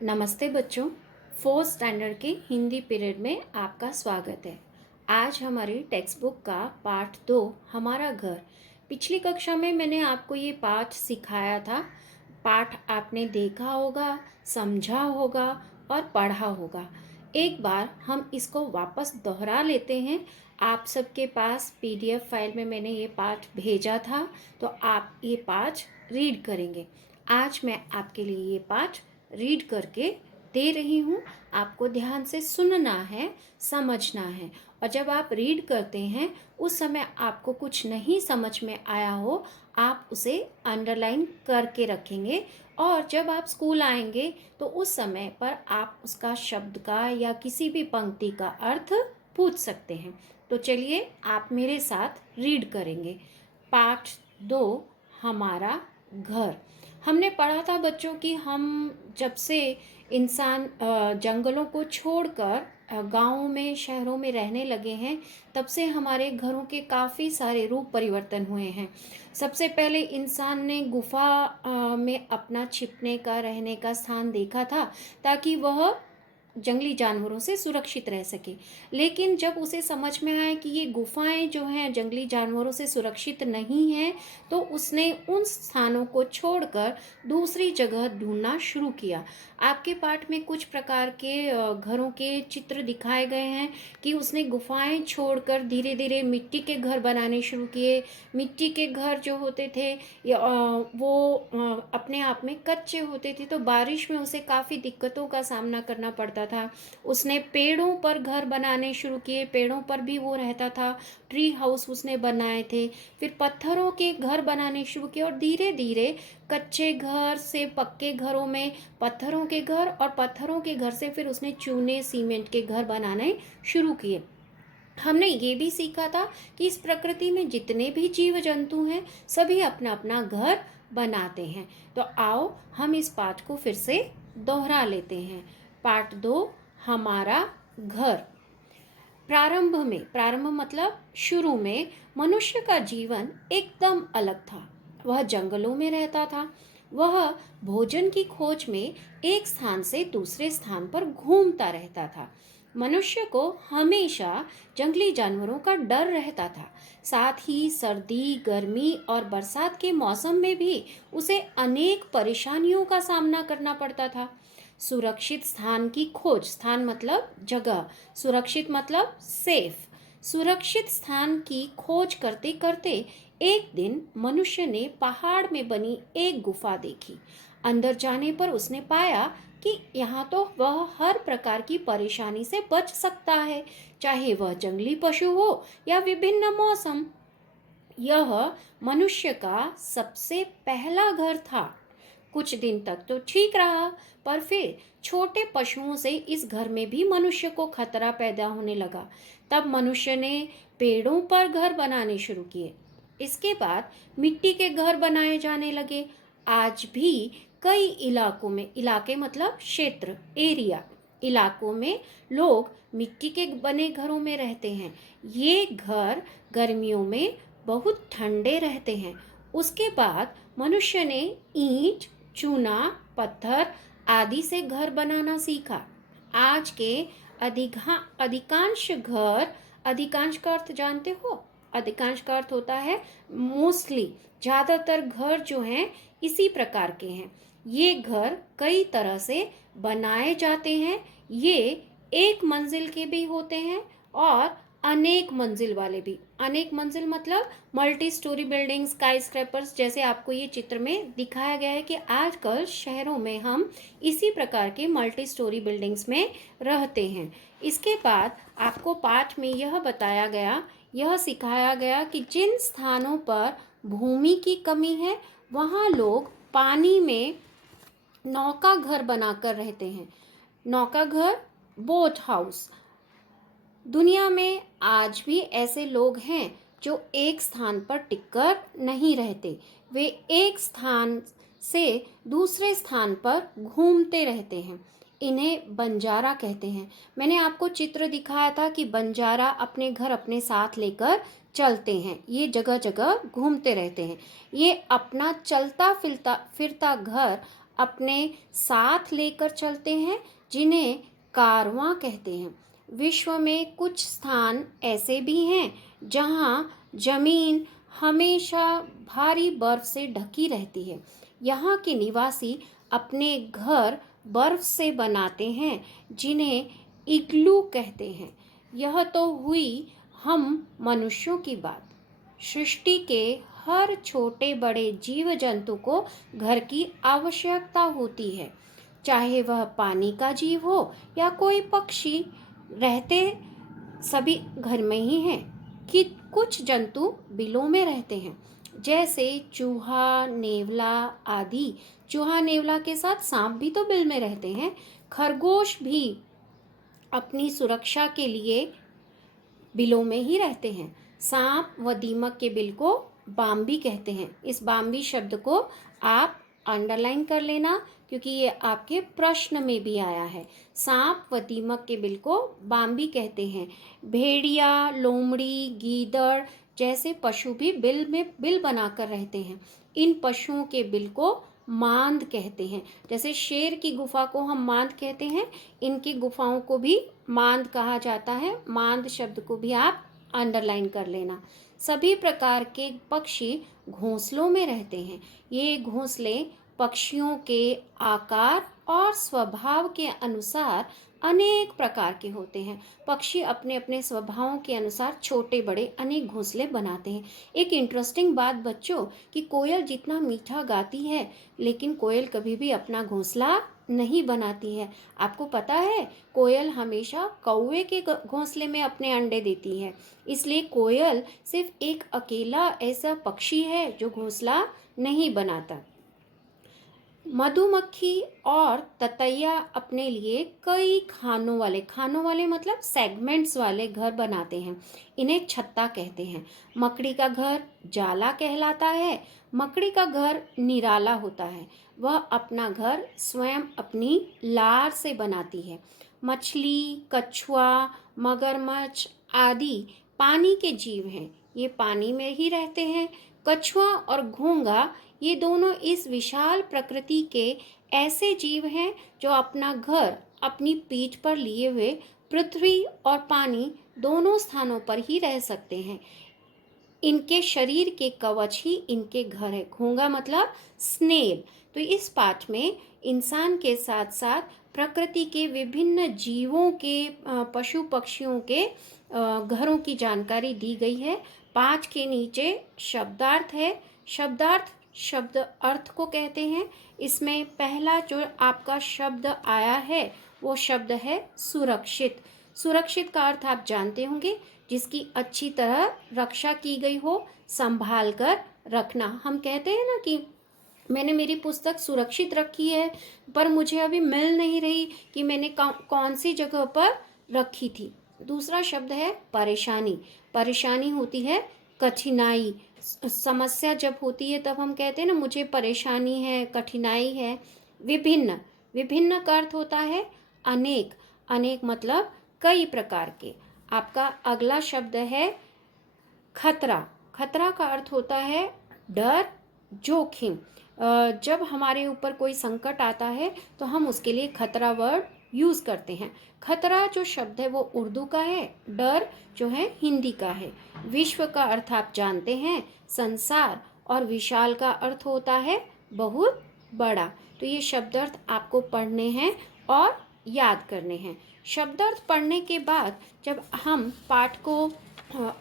नमस्ते बच्चों। Fourth standard के हिंदी पीरियड में आपका स्वागत है। आज हमारी टेक्स्ट बुक का पाठ 2 हमारा घर। पिछली कक्षा में मैंने आपको ये पाठ सिखाया था। पाठ आपने देखा होगा, समझा होगा और पढ़ा होगा। एक बार हम इसको वापस दोहरा लेते हैं। आप सबके पास पीडीएफ फाइल में मैंने ये पाठ भेजा था, तो आप ये पाठ रीड करेंगे। आज मैं आपके लिए ये पाठ रीड करके दे रही हूँ। आपको ध्यान से सुनना है, समझना है। और जब आप रीड करते हैं उस समय आपको कुछ नहीं समझ में आया हो, आप उसे अंडरलाइन करके रखेंगे। और जब आप स्कूल आएंगे तो उस समय पर आप उसका शब्द का या किसी भी पंक्ति का अर्थ पूछ सकते हैं। तो चलिए आप मेरे साथ रीड करेंगे। पाठ 2 हमारा घर। हमने पढ़ा था बच्चों कि हम जब से इंसान जंगलों को छोड़कर गाँवों में, शहरों में रहने लगे हैं, तब से हमारे घरों के काफ़ी सारे रूप परिवर्तन हुए हैं। सबसे पहले इंसान ने गुफा में अपना छिपने का, रहने का स्थान देखा था, ताकि वह जंगली जानवरों से सुरक्षित रह सके। लेकिन जब उसे समझ में आया कि ये गुफाएं जो हैं जंगली जानवरों से सुरक्षित नहीं हैं, तो उसने उन स्थानों को छोड़कर दूसरी जगह ढूंढना शुरू किया। आपके पाठ में कुछ प्रकार के घरों के चित्र दिखाए गए हैं कि उसने गुफाएं छोड़कर धीरे धीरे मिट्टी के घर बनाने शुरू किए। मिट्टी के घर जो होते थे वो अपने आप में कच्चे होते थे, तो बारिश में उसे काफ़ी दिक्कतों का सामना करना पड़ता था। उसने पेड़ों पर घर बनाने शुरू किए, पेड़ों पर भी वो रहता था। ट्री हाउस उसने बनाए थे। फिर पत्थरों के घर बनाने शुरू किए और धीरे धीरे कच्चे घर से पक्के घरों में पत्थरों के घर, और पत्थरों के घर से फिर उसने चूने सीमेंट के घर बनाने शुरू किए। हमने ये भी सीखा था कि इस प्रकृति में जितने भी जीव जंतु हैं सभी अपना अपना घर बनाते हैं। तो आओ हम इस पाठ को फिर से दोहरा लेते हैं। पाठ 2 हमारा घर। प्रारंभ मतलब शुरू में मनुष्य का जीवन एकदम अलग था। वह जंगलों में रहता था। वह भोजन की खोज में एक स्थान से दूसरे स्थान पर घूमता रहता था। मनुष्य को हमेशा जंगली जानवरों का डर रहता था। साथ ही सर्दी, गर्मी और बरसात के मौसम में भी उसे अनेक परेशानियों का सामना करना पड़ता था। सुरक्षित स्थान की खोज, स्थान मतलब जगह, सुरक्षित मतलब सेफ। सुरक्षित स्थान की खोज करते करते एक दिन मनुष्य ने पहाड़ में बनी एक गुफा देखी। अंदर जाने पर उसने पाया कि यहाँ तो वह हर प्रकार की परेशानी से बच सकता है, चाहे वह जंगली पशु हो या विभिन्न मौसम। यह मनुष्य का सबसे पहला घर था। कुछ दिन तक तो ठीक रहा, पर फिर छोटे पशुओं से इस घर में भी मनुष्य को खतरा पैदा होने लगा। तब मनुष्य ने पेड़ों पर घर बनाने शुरू किए। इसके बाद मिट्टी के घर बनाए जाने लगे। आज भी कई इलाकों में, इलाके मतलब क्षेत्र, एरिया, इलाकों में लोग मिट्टी के बने घरों में रहते हैं। ये घर गर्मियों में बहुत ठंडे रहते हैं। उसके बाद मनुष्य ने ईंट, चूना, पत्थर आदि से घर बनाना सीखा। आज के अधिकांश घर, अधिकांश का अर्थ जानते हो? अधिकांश का अर्थ होता है मोस्टली, ज़्यादातर घर जो हैं इसी प्रकार के हैं। ये घर कई तरह से बनाए जाते हैं। ये एक मंजिल के भी होते हैं और अनेक मंजिल वाले भी। अनेक मंजिल मतलब multi storey building, sky scrapers, जैसे आपको ये चित्र में दिखाया गया है कि आजकल शहरों में हम इसी प्रकार के मल्टी स्टोरी बिल्डिंग्स में रहते हैं। इसके बाद आपको पाठ में यह बताया गया, यह सिखाया गया कि जिन स्थानों पर भूमि की कमी है वहाँ लोग पानी में नौका घर बनाकर रहते हैं। नौका घर, बोट हाउस। दुनिया में आज भी ऐसे लोग हैं जो एक स्थान पर टिककर नहीं रहते। वे एक स्थान से दूसरे स्थान पर घूमते रहते हैं। इन्हें बंजारा कहते हैं। मैंने आपको चित्र दिखाया था कि बंजारा अपने घर अपने साथ लेकर चलते हैं। ये जगह जगह घूमते रहते हैं। ये अपना चलता फिरता घर अपने साथ लेकर चलते हैं, जिन्हें कारवां कहते हैं। विश्व में कुछ स्थान ऐसे भी हैं जहां जमीन हमेशा भारी बर्फ से ढकी रहती है। यहाँ के निवासी अपने घर बर्फ से बनाते हैं, जिन्हें इग्लू कहते हैं। यह तो हुई हम मनुष्यों की बात। सृष्टि के हर छोटे बड़े जीव जंतु को घर की आवश्यकता होती है, चाहे वह पानी का जीव हो या कोई पक्षी। रहते सभी घर में ही हैं कि कुछ जंतु बिलों में रहते हैं, जैसे चूहा, नेवला आदि। चूहा नेवला के साथ सांप भी तो बिल में रहते हैं। खरगोश भी अपनी सुरक्षा के लिए बिलों में ही रहते हैं। सांप व दीमक के बिल को बाम्बी कहते हैं। इस बाम्बी शब्द को आप अंडरलाइन कर लेना, क्योंकि ये आपके प्रश्न में भी आया है। सांप व दीमक के बिल को बाम्बी कहते हैं। भेड़िया, लोमड़ी, गीदड़ जैसे पशु भी बिल में बिल बनाकर रहते हैं। इन पशुओं के बिल को मांद कहते हैं। जैसे शेर की गुफा को हम मांद कहते हैं, इनकी गुफाओं को भी मांद कहा जाता है। मांद शब्द को भी आप अंडरलाइन कर लेना। सभी प्रकार के पक्षी घोंसलों में रहते हैं। ये घोंसले पक्षियों के आकार और स्वभाव के अनुसार अनेक प्रकार के होते हैं। पक्षी अपने अपने स्वभावों के अनुसार छोटे बड़े अनेक घोंसले बनाते हैं। एक इंटरेस्टिंग बात बच्चों, कि कोयल जितना मीठा गाती है, लेकिन कोयल कभी भी अपना घोंसला नहीं बनाती है। आपको पता है, कोयल हमेशा कौवे के घोंसले में अपने अंडे देती है। इसलिए कोयल सिर्फ एक अकेला ऐसा पक्षी है जो घोंसला नहीं बनाता। मधुमक्खी और ततैया अपने लिए कई खानों वाले मतलब सेगमेंट्स वाले घर बनाते हैं। इन्हें छत्ता कहते हैं। मकड़ी का घर जाला कहलाता है। मकड़ी का घर निराला होता है। वह अपना घर स्वयं अपनी लार से बनाती है। मछली, कछुआ, मगरमच्छ आदि पानी के जीव हैं। ये पानी में ही रहते हैं। कछुआ और घोंघा, ये दोनों इस विशाल प्रकृति के ऐसे जीव हैं जो अपना घर अपनी पीठ पर लिए हुए पृथ्वी और पानी दोनों स्थानों पर ही रह सकते हैं। इनके शरीर के कवच ही इनके घर है। घोंघा मतलब स्नेल। तो इस पाठ में इंसान के साथ साथ प्रकृति के विभिन्न जीवों के, पशु पक्षियों के घरों की जानकारी दी गई है। पाठ के नीचे शब्दार्थ है। शब्दार्थ शब्द अर्थ को कहते हैं। इसमें पहला जो आपका शब्द आया है वो शब्द है सुरक्षित। सुरक्षित का अर्थ आप जानते होंगे, जिसकी अच्छी तरह रक्षा की गई हो, संभाल कर रखना। हम कहते हैं ना कि मैंने मेरी पुस्तक सुरक्षित रखी है, पर मुझे अभी मिल नहीं रही कि मैंने कौन सी जगह पर रखी थी। दूसरा शब्द है परेशानी। परेशानी होती है कठिनाई। समस्या जब होती है तब हम कहते हैं ना, मुझे परेशानी है, कठिनाई है। विभिन्न, विभिन्न का अर्थ होता है अनेक। अनेक मतलब कई प्रकार के। आपका अगला शब्द है खतरा। खतरा का अर्थ होता है डर, जोखिम। जब हमारे ऊपर कोई संकट आता है तो हम उसके लिए खतरा वर्ड यूज़ करते हैं। खतरा जो शब्द है वो उर्दू का है। डर जो है हिंदी का है। विश्व का अर्थ आप जानते हैं संसार, और विशाल का अर्थ होता है बहुत बड़ा। तो ये शब्दार्थ आपको पढ़ने हैं और याद करने हैं। शब्दार्थ पढ़ने के बाद जब हम पाठ को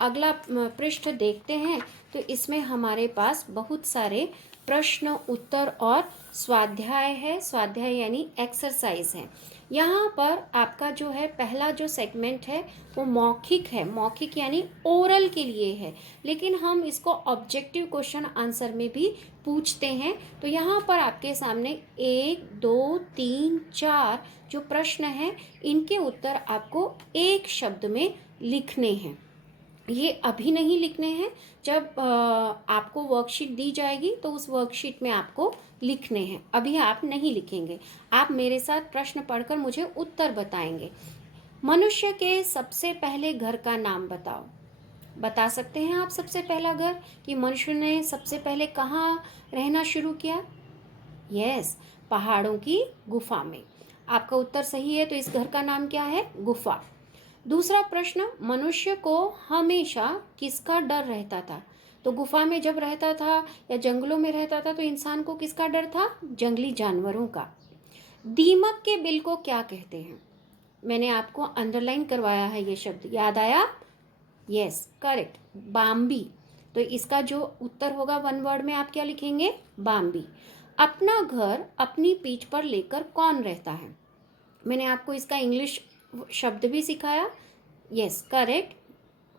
अगला पृष्ठ देखते हैं तो इसमें हमारे पास बहुत सारे प्रश्न उत्तर और स्वाध्याय है। स्वाध्याय यानी एक्सरसाइज है। यहाँ पर आपका जो है पहला जो सेगमेंट है वो मौखिक है। मौखिक यानी ओरल के लिए है, लेकिन हम इसको ऑब्जेक्टिव क्वेश्चन आंसर में भी पूछते हैं। तो यहाँ पर आपके सामने 1, 2, 3, 4 जो प्रश्न हैं, इनके उत्तर आपको एक शब्द में लिखने हैं। ये अभी नहीं लिखने हैं, जब आपको वर्कशीट दी जाएगी तो उस वर्कशीट में आपको लिखने हैं। अभी आप नहीं लिखेंगे। आप मेरे साथ प्रश्न पढ़कर मुझे उत्तर बताएंगे। मनुष्य के सबसे पहले घर का नाम बताओ। बता सकते हैं आप सबसे पहला घर, कि मनुष्य ने सबसे पहले कहाँ रहना शुरू किया? यस, पहाड़ों की गुफा में। आपका उत्तर सही है, तो इस घर का नाम क्या है? गुफा। दूसरा प्रश्न, मनुष्य को हमेशा किसका डर रहता था? तो गुफा में जब रहता था या जंगलों में रहता था तो इंसान को किसका डर था? जंगली जानवरों का। दीमक के बिल को क्या कहते हैं? मैंने आपको अंडरलाइन करवाया है ये शब्द, याद आया? Yes, correct, Bambi. तो इसका जो उत्तर होगा वन वर्ड में आप क्या लिखेंगे? बाम्बी। अपना घर अपनी पीठ पर लेकर कौन रहता है? मैंने आपको इसका इंग्लिश शब्द भी सिखाया। यस, करेक्ट,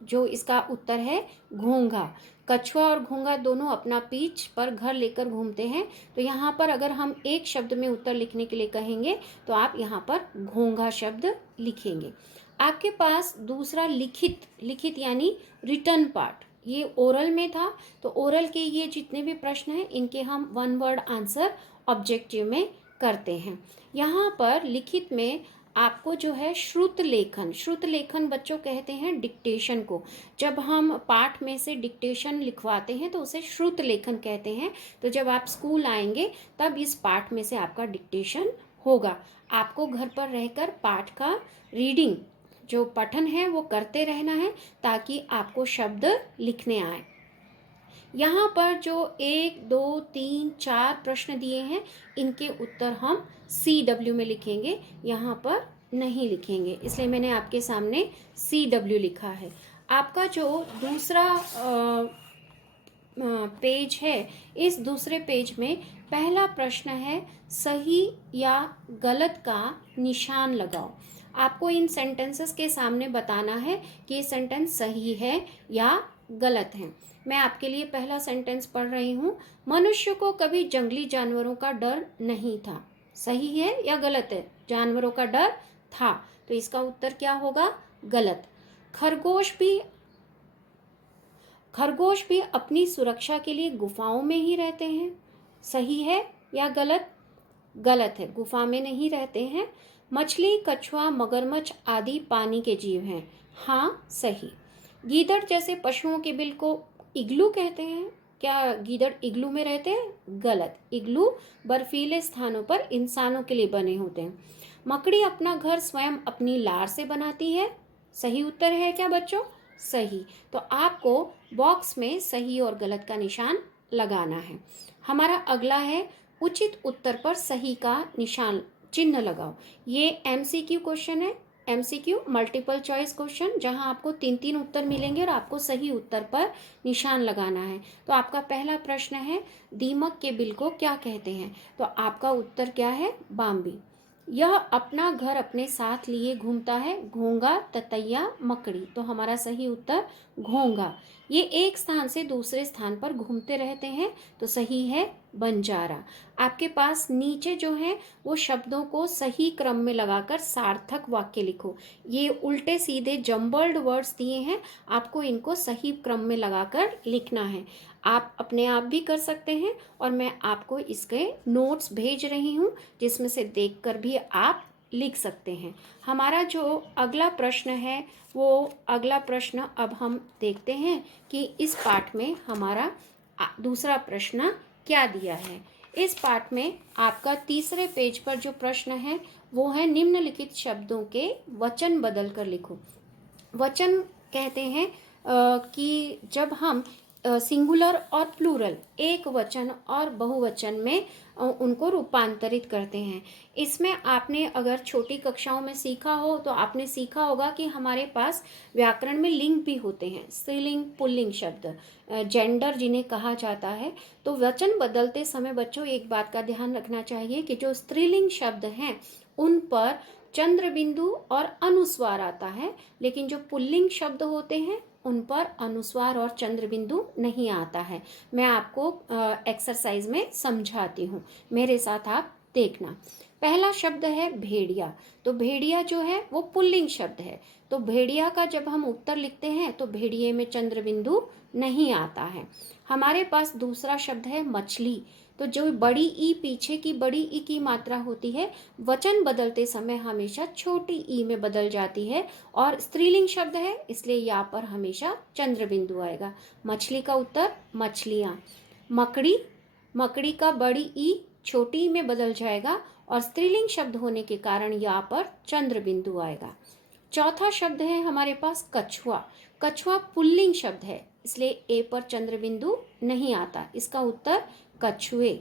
जो इसका उत्तर है घोंघा। कछुआ और घोंघा दोनों अपना पीठ पर घर लेकर घूमते हैं। तो यहाँ पर अगर हम एक शब्द में उत्तर लिखने के लिए कहेंगे तो आप यहाँ पर घोंघा शब्द लिखेंगे। आपके पास दूसरा लिखित, लिखित यानी रिटर्न पार्ट, ये ओरल में था। तो ओरल के ये जितने भी प्रश्न हैं इनके हम वन वर्ड आंसर ऑब्जेक्टिव में करते हैं। यहाँ पर लिखित में आपको जो है श्रुत लेखन, श्रुत लेखन बच्चों कहते हैं डिक्टेशन को। जब हम पाठ में से डिक्टेशन लिखवाते हैं तो उसे श्रुत लेखन कहते हैं। तो जब आप स्कूल आएंगे तब इस पाठ में से आपका डिक्टेशन होगा। आपको घर पर रहकर पाठ का रीडिंग, जो पठन है वो करते रहना है ताकि आपको शब्द लिखने आए। यहाँ पर जो 1, 2, 3, 4 प्रश्न दिए हैं इनके उत्तर हम CW में लिखेंगे, यहाँ पर नहीं लिखेंगे, इसलिए मैंने आपके सामने CW लिखा है। आपका जो दूसरा पेज है, इस दूसरे पेज में पहला प्रश्न है सही या गलत का निशान लगाओ। आपको इन सेंटेंसेस के सामने बताना है कि ये सेंटेंस सही है या गलत है। मैं आपके लिए पहला सेंटेंस पढ़ रही हूँ। मनुष्य को कभी जंगली जानवरों का डर नहीं था। सही है या गलत है? जानवरों का डर था, तो इसका उत्तर क्या होगा? गलत। खरगोश भी अपनी सुरक्षा के लिए गुफाओं में ही रहते हैं। सही है या गलत? गलत है, गुफा में नहीं रहते हैं। मछली, कछुआ, मगरमच्छ आदि पानी के जीव हैं। हाँ, सही। गीदड़ जैसे पशुओं के बिल को इग्लू कहते हैं। क्या गीदड़ इग्लू में रहते हैं? गलत। इग्लू बर्फीले स्थानों पर इंसानों के लिए बने होते हैं। मकड़ी अपना घर स्वयं अपनी लार से बनाती है। सही उत्तर है क्या बच्चों? सही। तो आपको बॉक्स में सही और गलत का निशान लगाना है। हमारा अगला है उचित उत्तर पर सही का निशान चिन्ह लगाओ। ये MCQ क्वेश्चन है, MCQ मल्टीपल चॉइस क्वेश्चन, जहां आपको 3-3 उत्तर मिलेंगे और आपको सही उत्तर पर निशान लगाना है। तो आपका पहला प्रश्न है दीमक के बिल को क्या कहते हैं? तो आपका उत्तर क्या है? बाम्बी। यह अपना घर अपने साथ लिए घूमता है। घोंघा, ततैया, मकड़ी। तो हमारा सही उत्तर घोंघा। ये एक स्थान से दूसरे स्थान पर घूमते रहते हैं। तो सही है बंजारा। आपके पास नीचे जो है वो शब्दों को सही क्रम में लगाकर सार्थक वाक्य लिखो। ये उल्टे सीधे जम्बल्ड वर्ड्स दिए हैं, आपको इनको सही क्रम में लगाकर लिखना है। आप अपने आप भी कर सकते हैं और मैं आपको इसके नोट्स भेज रही हूँ जिसमें से देखकर भी आप लिख सकते हैं। हमारा जो अगला प्रश्न है वो अगला प्रश्न अब हम देखते हैं कि इस पाठ में हमारा दूसरा प्रश्न क्या दिया है। इस पाठ में आपका तीसरे पेज पर जो प्रश्न है वो है निम्नलिखित शब्दों के वचन बदल कर लिखो। वचन कहते हैं कि जब हम सिंगुलर और प्लूरल, एक वचन और बहुवचन में उनको रूपांतरित करते हैं। इसमें आपने अगर छोटी कक्षाओं में सीखा हो तो आपने सीखा होगा कि हमारे पास व्याकरण में लिंग भी होते हैं, स्त्रीलिंग, पुल्लिंग शब्द, जेंडर जिन्हें कहा जाता है। तो वचन बदलते समय बच्चों एक बात का ध्यान रखना चाहिए कि जो स्त्रीलिंग शब्द हैं उन पर चंद्र बिंदु और अनुस्वार आता है, लेकिन जो पुल्लिंग शब्द होते हैं उन पर अनुस्वार और चंद्र बिंदु नहीं आता है। मैं आपको एक्सरसाइज में समझाती हूँ, मेरे साथ आप देखना। पहला शब्द है भेड़िया। तो भेड़िया जो है वो पुल्लिंग शब्द है, तो भेड़िया का जब हम उत्तर लिखते हैं तो भेड़िए में चंद्र बिंदु नहीं आता है। हमारे पास दूसरा शब्द है मछली। तो जो बड़ी ई पीछे की बड़ी ई की मात्रा होती है वचन बदलते समय हमेशा छोटी ई में बदल जाती है और स्त्रीलिंग शब्द है इसलिए यहाँ पर हमेशा चंद्र बिंदु आएगा। मछली का उत्तर मछलियाँ। मकड़ी, मकड़ी का बड़ी ई छोटी ई में बदल जाएगा और स्त्रीलिंग शब्द होने के कारण यहाँ पर चंद्र बिंदु आएगा। चौथा शब्द है हमारे पास कछुआ। कछुआ पुल्लिंग शब्द है, इसलिए ए पर चंद्र बिंदु नहीं आता। इसका उत्तर कछुए।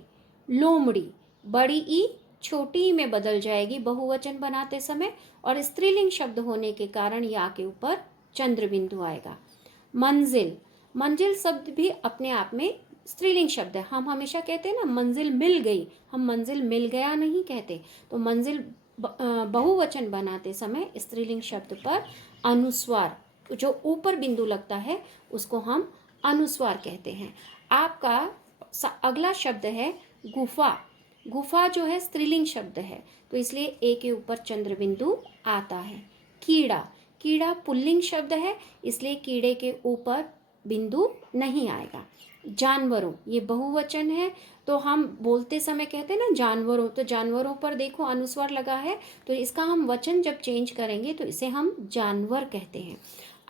लोमड़ी, बड़ी ई छोटी ई में बदल जाएगी बहुवचन बनाते समय और स्त्रीलिंग शब्द होने के कारण या के ऊपर चंद्र बिंदु आएगा। मंजिल, मंजिल शब्द भी अपने आप में स्त्रीलिंग शब्द है। हम हमेशा कहते हैं ना मंजिल मिल गई, हम मंजिल मिल गया नहीं कहते। तो मंजिल बहुवचन बनाते समय स्त्रीलिंग शब्द पर अनुस्वार, जो ऊपर बिंदु लगता है उसको हम अनुस्वार कहते हैं। आपका अगला शब्द है गुफा। गुफा जो है स्त्रीलिंग शब्द है, तो इसलिए ए के ऊपर चंद्र बिंदु आता है। कीड़ा, कीड़ा पुल्लिंग शब्द है, इसलिए कीड़े के ऊपर बिंदु नहीं आएगा। जानवरों, ये बहुवचन है, तो हम बोलते समय कहते हैं ना जानवरों, तो जानवरों पर देखो अनुस्वार लगा है, तो इसका हम वचन जब चेंज करेंगे तो इसे हम जानवर कहते हैं।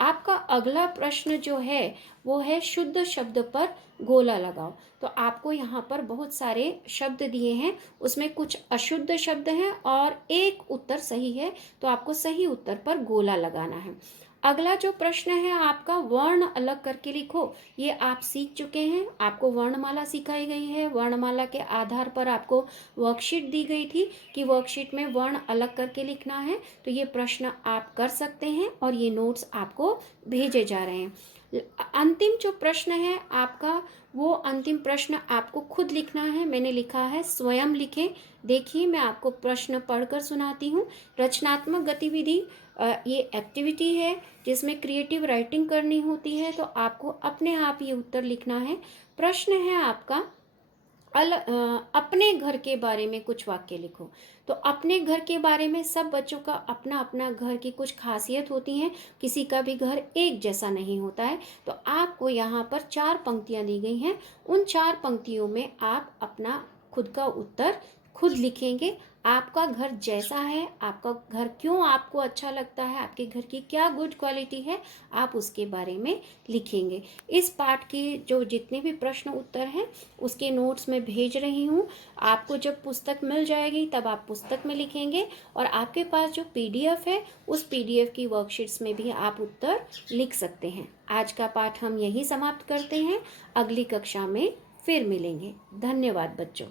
आपका अगला प्रश्न जो है वो है शुद्ध शब्द पर गोला लगाओ। तो आपको यहाँ पर बहुत सारे शब्द दिए हैं, उसमें कुछ अशुद्ध शब्द हैं और एक उत्तर सही है, तो आपको सही उत्तर पर गोला लगाना है। अगला जो प्रश्न है आपका वर्ण अलग करके लिखो। ये आप सीख चुके हैं, आपको वर्णमाला सिखाई गई है। वर्णमाला के आधार पर आपको वर्कशीट दी गई थी कि वर्कशीट में वर्ण अलग करके लिखना है, तो ये प्रश्न आप कर सकते हैं और ये नोट्स आपको भेजे जा रहे हैं। अंतिम जो प्रश्न है आपका, वो अंतिम प्रश्न आपको खुद लिखना है। मैंने लिखा है स्वयं लिखें। देखिए मैं आपको प्रश्न पढ़कर सुनाती हूँ। रचनात्मक गतिविधि ये एक्टिविटी है जिसमें क्रिएटिव राइटिंग करनी होती है, तो आपको अपने आप ये उत्तर लिखना है। प्रश्न है आपका अपने घर के बारे में कुछ वाक्य लिखो। तो अपने घर के बारे में सब बच्चों का अपना अपना घर की कुछ खासियत होती हैं, किसी का भी घर एक जैसा नहीं होता है। तो आपको यहाँ पर 4 पंक्तियाँ दी गई हैं, उन 4 पंक्तियों में आप अपना खुद का उत्तर खुद लिखेंगे। आपका घर जैसा है, आपका घर क्यों आपको अच्छा लगता है, आपके घर की क्या गुड क्वालिटी है, आप उसके बारे में लिखेंगे। इस पाठ के जो जितने भी प्रश्न उत्तर हैं उसके नोट्स में भेज रही हूँ। आपको जब पुस्तक मिल जाएगी तब आप पुस्तक में लिखेंगे और आपके पास जो PDF है उस PDF की वर्कशीट्स में भी आप उत्तर लिख सकते हैं। आज का पाठ हम यही समाप्त करते हैं, अगली कक्षा में फिर मिलेंगे। धन्यवाद बच्चों।